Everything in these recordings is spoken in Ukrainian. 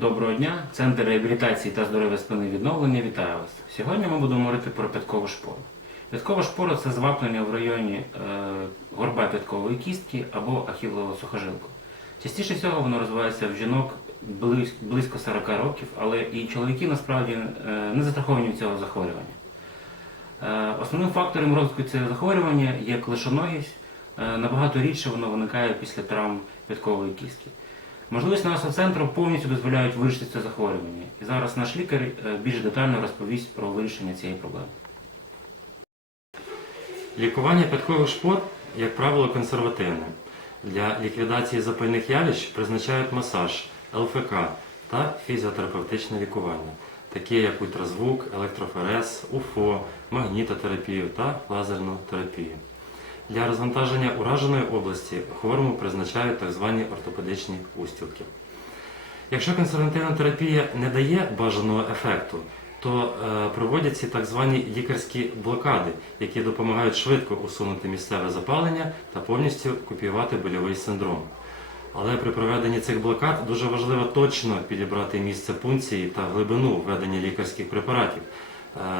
Доброго дня, Центр реабілітації та здоров'я спини відновлення вітаю вас. Сьогодні ми будемо говорити про п'яткову шпору. П'яткова шпора це зваплення в районі е, горба п'яткової кістки або ахілового сухожилку. Частіше всього воно розвивається в жінок близько 40 років, але і чоловіки насправді е, не застраховані від цього захворювання. Е, Основним фактором розвитку цього захворювання є клишоногість. Е, Набагато рідше воно виникає після травм п'яткової кістки. Можливості нашого центру повністю дозволяють вирішити це захворювання. І зараз наш лікар е, більш детально розповість про вирішення цієї проблеми. Лікування п'яткових шпор, як правило, консервативне. Для ліквідації запальних явищ призначають масаж, ЛФК та фізіотерапевтичне лікування, такі як ультразвук, електрофорез, УФО, магнітотерапію та лазерну терапію. Для розвантаження ураженої області хворому призначають так звані ортопедичні устілки. Якщо консервативна терапія не дає бажаного ефекту, то е, проводяться так звані лікарські блокади, які допомагають швидко усунути місцеве запалення та повністю купувати больовий синдром. Але при проведенні цих блокад дуже важливо точно підібрати місце пункції та глибину введення лікарських препаратів,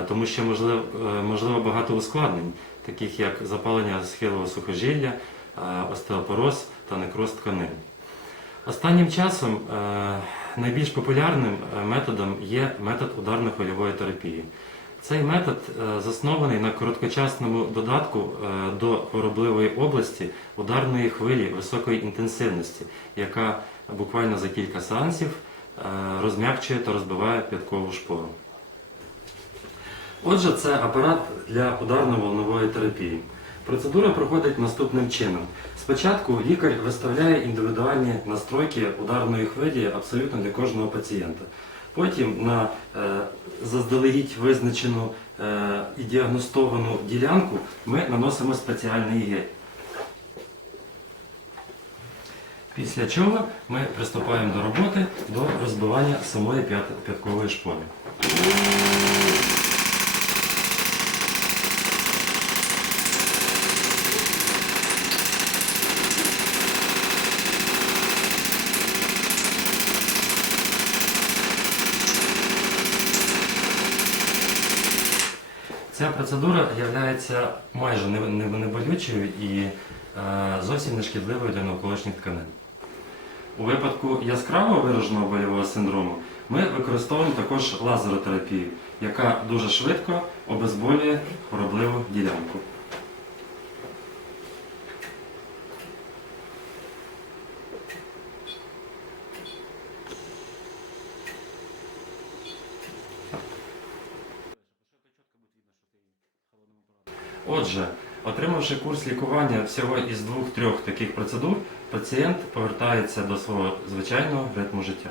тому що можливо, е, можливо багато ускладнень, таких як запалення схилового сухожилля, е, остеопороз та некроз тканин. Останнім часом е, найбільш популярним е, методом є метод ударно-хвильової терапії. Цей метод е, заснований на короткочасному додатку е, до хворобливої області ударної хвилі високої інтенсивності, яка буквально за кілька сеансів е, розм'якчує та розбиває п'яткову шпору. Отже, це апарат для ударно-волнової терапії. Процедура проходить наступним чином. Спочатку лікар виставляє індивідуальні настройки ударної хвилі абсолютно для кожного пацієнта. Потім на е, заздалегідь визначену е, і діагностовану ділянку ми наносимо спеціальний гель. Після чого ми приступаємо до роботи до розбивання самої п'яткової шпори. Ця процедура є майже не- не- неболючою і е, зовсім не шкідливою для навколишніх тканин. У випадку яскраво вираженого болівого синдрому ми використовуємо також лазеротерапію, яка дуже швидко обезболює хворобливу ділянку. Отже, отримавши курс лікування всього із двох-трьох таких процедур, пацієнт повертається до свого звичайного ритму життя.